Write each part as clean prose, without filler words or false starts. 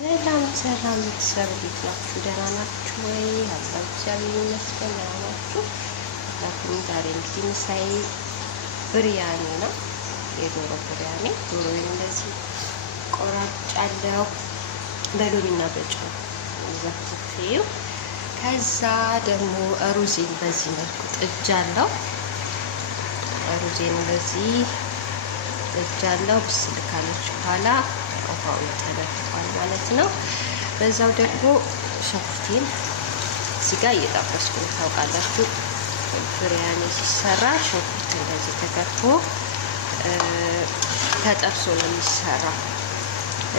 ሰላም ቤተሰብ እንዴት ናችሁ? ደህና ናችሁ ወይ? አላህ እግዚአብሔር ይመስገን ደህና ናችሁ። ላኩኝ ዛሬ እንግዲህ ምሳዬ ብርያኒ ነው፣ የዶሮ ብርያኒ። ዶሮዬን እንደዚህ ቆራርጫለሁ በሎሚና በጨው ዘፍዝፌው። ከዛ ደግሞ ሩዜን በዚህ መልኩ ጥጃለሁ። ሩዜን እንደዚህ ጥጃለሁ። ብስል ካለች በኋላ ውሃው ተደርጓል ማለት ነው። በዛው ደግሞ ሽንኩርቴን እዚህ ጋር እየጠበስኩ ነው። ታውቃላችሁ ብርያኒ ሲሰራ ሽንኩርት እንደዚህ ተከትፎ ተጠብሶ ነው የሚሰራው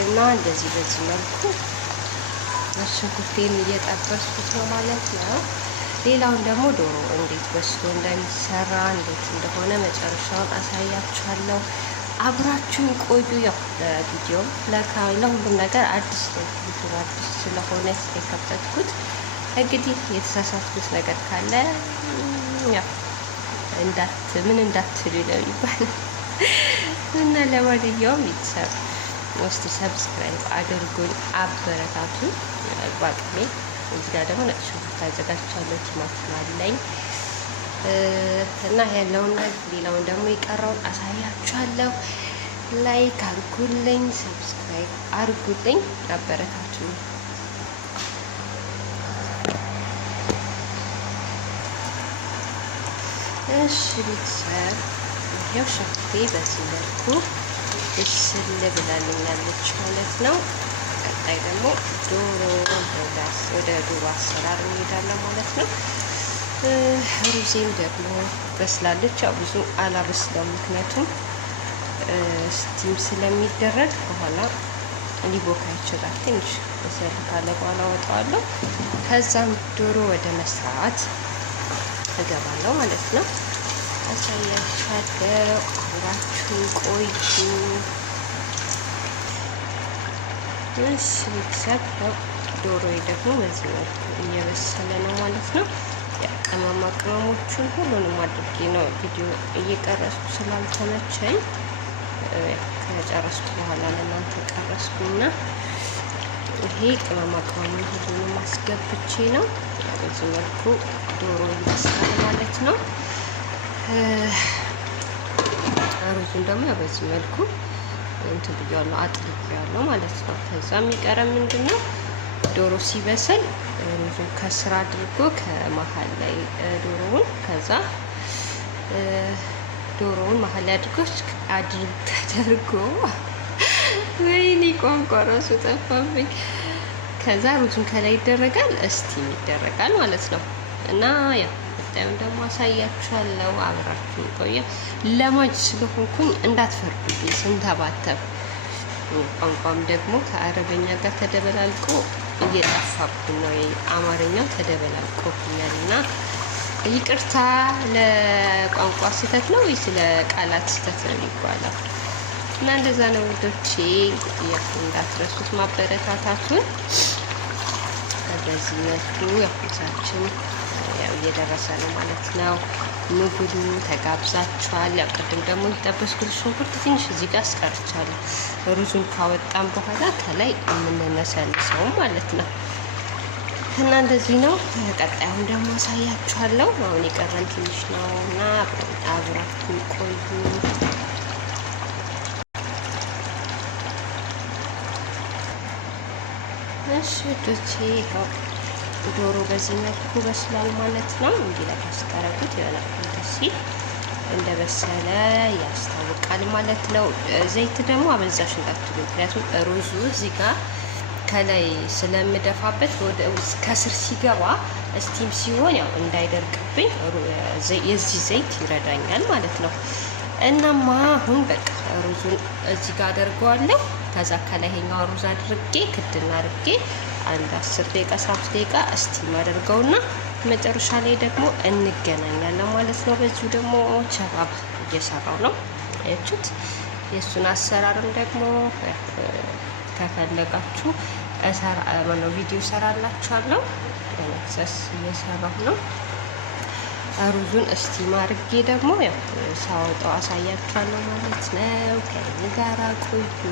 እና እንደዚህ በዚህ መልኩ ሽንኩርቴን እየጠበስኩት ነው ማለት ነው። ሌላውን ደግሞ ዶሮ እንዴት በስቶ እንደሚሰራ እንዴት እንደሆነ መጨረሻውን አሳያችኋለሁ። አብራችሁን ቆዩ። ያው ለቪዲዮም ለሁሉም ነገር አዲስ ነው፣ ዩቲዩብ አዲስ ስለሆነ የከፈትኩት። እንግዲህ የተሳሳትኩት ነገር ካለ ያው ምን እንዳትሉ ነው ይባላል እና ለማንኛውም ቤተሰብ ውስጥ ሰብስክራይብ አድርጉኝ፣ አበረታቱን በአቅሜ። እዚህ ጋር ደግሞ ነጭ ሽንኩርት አዘጋጅቻለሁ፣ ቲማቲም አለኝ እና ያለውን ሌላውን ደግሞ የቀረውን አሳያችኋለሁ። ላይክ አድርጉልኝ፣ ሰብስክራይብ አድርጉልኝ፣ አበረታቱኝ። እሺ ቤተሰብ ይሄው ሽንኩርቴ በዚህ መልኩ ብስል ብላልኛለች ማለት ነው። ቀጣይ ደግሞ ወደ ዶሮ አሰራር እንሄዳለን ማለት ነው። ሩዜም ደግሞ በስላለች። ያው ብዙ አላበስለም፣ ምክንያቱም ስቲም ስለሚደረግ በኋላ ሊቦካ ይችላል። ትንሽ በሰል ካለ በኋላ ወጣዋለሁ። ከዛም ዶሮ ወደ መስራት እገባለሁ ማለት ነው። አሳያችኋለሁ፣ አብራችሁን ቆዩ። እሺ ቤተሰብ ያው ዶሮዬ ደግሞ በዚህ መልኩ እየበሰለ ነው ማለት ነው። ቅመማ ቅመሞቹን ሁሉንም አድርጌ ነው ቪዲዮ እየቀረስኩ ስላልተመቸኝ ከጨረስኩ በኋላ ለእናንተ ቀረስኩና ይሄ ቅመማ ቅመሙን ሁሉንም አስገብቼ ነው በዚህ መልኩ ዶሮ ይበስላል ማለት ነው። ሩዙን ደግሞ ያው በዚህ መልኩ እንትን ብያለሁ፣ አጥልቤያለሁ ማለት ነው። ከዛ የሚቀረ ምንድን ነው? ዶሮ ሲበስል ሩዙን ከስር አድርጎ ከመሀል ላይ ዶሮውን ከዛ ዶሮውን መሀል ላይ ተደርጎ ወይኔ ቋንቋ ራሱ ጠፋብኝ። ከዛ ሩዙን ከላይ ይደረጋል፣ እስቲም ይደረጋል ማለት ነው። እና ያው በጣም ደግሞ አሳያችኋለሁ፣ አብራችሁ ቆዩ። ለማጅ ስለሆንኩኝ እንዳትፈርዱብኝ ስንተባተብ። ቋንቋም ደግሞ ከአረበኛ ጋር ተደበላልቆ እየጠፋብኝ ነው። አማርኛው ተደበላልቆብኛል እና ይቅርታ። ለቋንቋ ስህተት ነው ወይስ ለቃላት ስህተት ነው የሚባለው? እና እንደዛ ነው ውዶቼ። እንግዲህ እንዳትረሱት ማበረታታቱን። በዚህ መልኩ ያኩሳችን ያው እየደረሰ ነው ማለት ነው። ምግቡ ተጋብዛችኋል። ያው ቅድም ደግሞ የጠበስኩት ሽንኩርት ትንሽ እዚህ ጋር አስቀርቻለሁ። ሩዙን ካወጣን በኋላ ከላይ የምንነሰንሰው ማለት ነው። እና እንደዚህ ነው። ቀጣዩን ደግሞ አሳያችኋለሁ። አሁን የቀረን ትንሽ ነው እና አብራችሁ ቆዩ። እሺ ውዶቼ ዶሮ በዚህ መልኩ በስሏል ማለት ነው። እንዲህ ለማስቀረጡት የሆነ ሲል እንደበሰለ ያስታውቃል ማለት ነው። ዘይት ደግሞ አበዛሽ እንዳትሉ፣ ምክንያቱም ሩዙ እዚህ ጋር ከላይ ስለምደፋበት ወደ ከስር ሲገባ ስቲም ሲሆን ያው እንዳይደርቅብኝ የዚህ ዘይት ይረዳኛል ማለት ነው። እናማ አሁን በቃ ሩዙን እዚህ ጋር አደርገዋለሁ። ከዛ ከላይ ይሄኛው ሩዝ አድርጌ ክድና አድርጌ አንድ 10 ደቂቃ 7 ደቂቃ እስቲም አደርገውና መጨረሻ ላይ ደግሞ እንገናኛለን ማለት ነው። በዚሁ ደግሞ ቸባብ እየሰራው ነው ያችሁት። የሱን አሰራርም ደግሞ ከፈለጋችሁ ቪዲዮ ሰራላችኋለሁ። ለመክሰስ እየሰራሁ ነው። ሩዙን እስቲም አድርጌ ደግሞ ያው ሳወጣው አሳያችኋለሁ ማለት ነው። ከዚህ ጋር ቆዩ።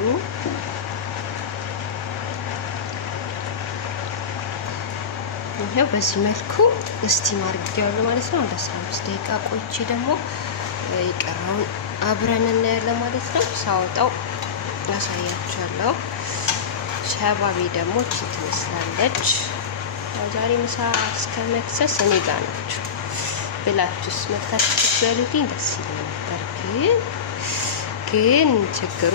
ይሄው በዚህ መልኩ ስቲም አድርጌዋለሁ ማለት ነው። ወደ 15 ደቂቃ ቆይቼ ደግሞ ይቀራውን አብረን እናያለን ማለት ነው። ሳወጣው ያሳያችኋለሁ። ሸባቢ ደግሞ እቺ ትመስላለች። ዛሬ ምሳ እስከ መክሰስ እኔ ጋር ናችሁ ብላችሁስ መታችሁ ትበሉልኝ ደስ ይለኝ ነበር። ግን ችግሩ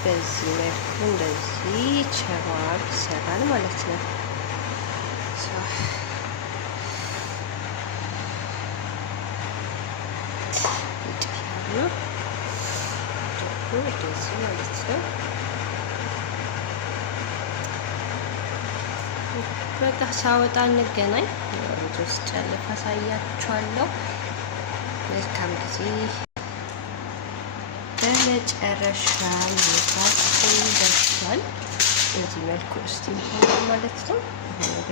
በዚህ መልኩ እንደዚህ ሸባብ ይሰራል ማለት ነው። እንደዚህ ማለት ነው። በቃ ሳወጣ እንገናኝ። ወደ ውስጥ ያለፈ አሳያችኋለሁ። መልካም ጊዜ። በመጨረሻ የታችን ደርሷል። በዚህ መልኩ እስቲ ይሆናል ማለት ነው። ወደ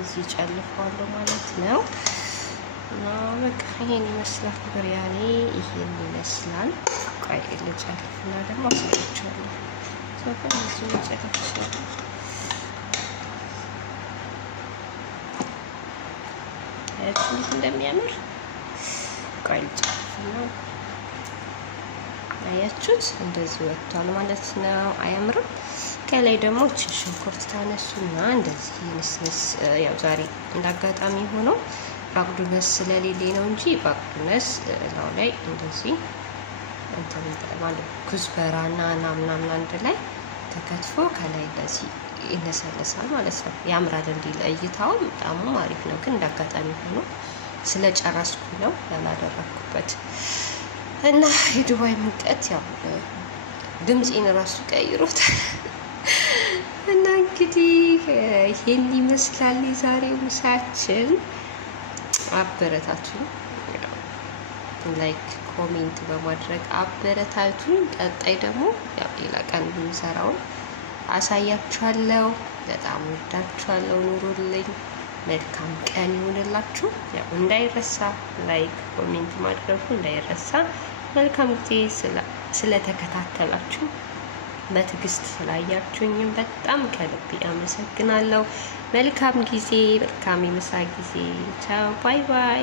እዚህ ጨልፈዋለሁ ማለት ነው። እና በቃ ይሄን ይመስላል። ብርያኔ ይሄን ይመስላል። ቆይ ልጨልፍና ደግሞ አሳያችኋለሁ። ሶፋ እዚህ መጨረሻ ይችላል። እንዴት እንደሚያምር ቆይ ልጨልፍና አያችሁት? እንደዚህ ወጥቷል ማለት ነው። አያምርም? ከላይ ደግሞ ሽንኩርት ታነሱና እንደዚህ ንስንስ። ያው ዛሬ እንዳጋጣሚ ሆኖ ባቅዱነስ ስለሌለኝ ነው እንጂ ባቅዱነስ እዛው ላይ እንደዚህ እንትን ማለት ኩዝበራና ምናምን አንድ ላይ ተከትፎ ከላይ እንደዚህ ይነሰለሳል ማለት ነው። ያምራል። እንዲህ ለእይታውም በጣም አሪፍ ነው። ግን እንዳጋጣሚ ሆኖ ስለጨረስኩ ነው ያላደረኩበት እና የዱባይ ሙቀት ያው ድምፄን ራሱ ቀይሮታል። እና እንግዲህ ይሄን ይመስላል የዛሬው ምሳችን። አበረታቱን፣ ላይክ ኮሜንት በማድረግ አበረታቱን። ቀጣይ ደግሞ ያው ሌላ ቀን የምንሰራውን አሳያችኋለሁ። በጣም ወዳችኋለሁ። ኑሩልኝ። መልካም ቀን ይሁንላችሁ። ያው እንዳይረሳ ላይክ ኮሜንት ማድረጉ እንዳይረሳ። መልካም ጊዜ። ስለተከታተላችሁ በትዕግስት ስላያችሁኝም በጣም ከልብ አመሰግናለሁ። መልካም ጊዜ፣ መልካም የምሳ ጊዜ። ቻው፣ ባይ ባይ።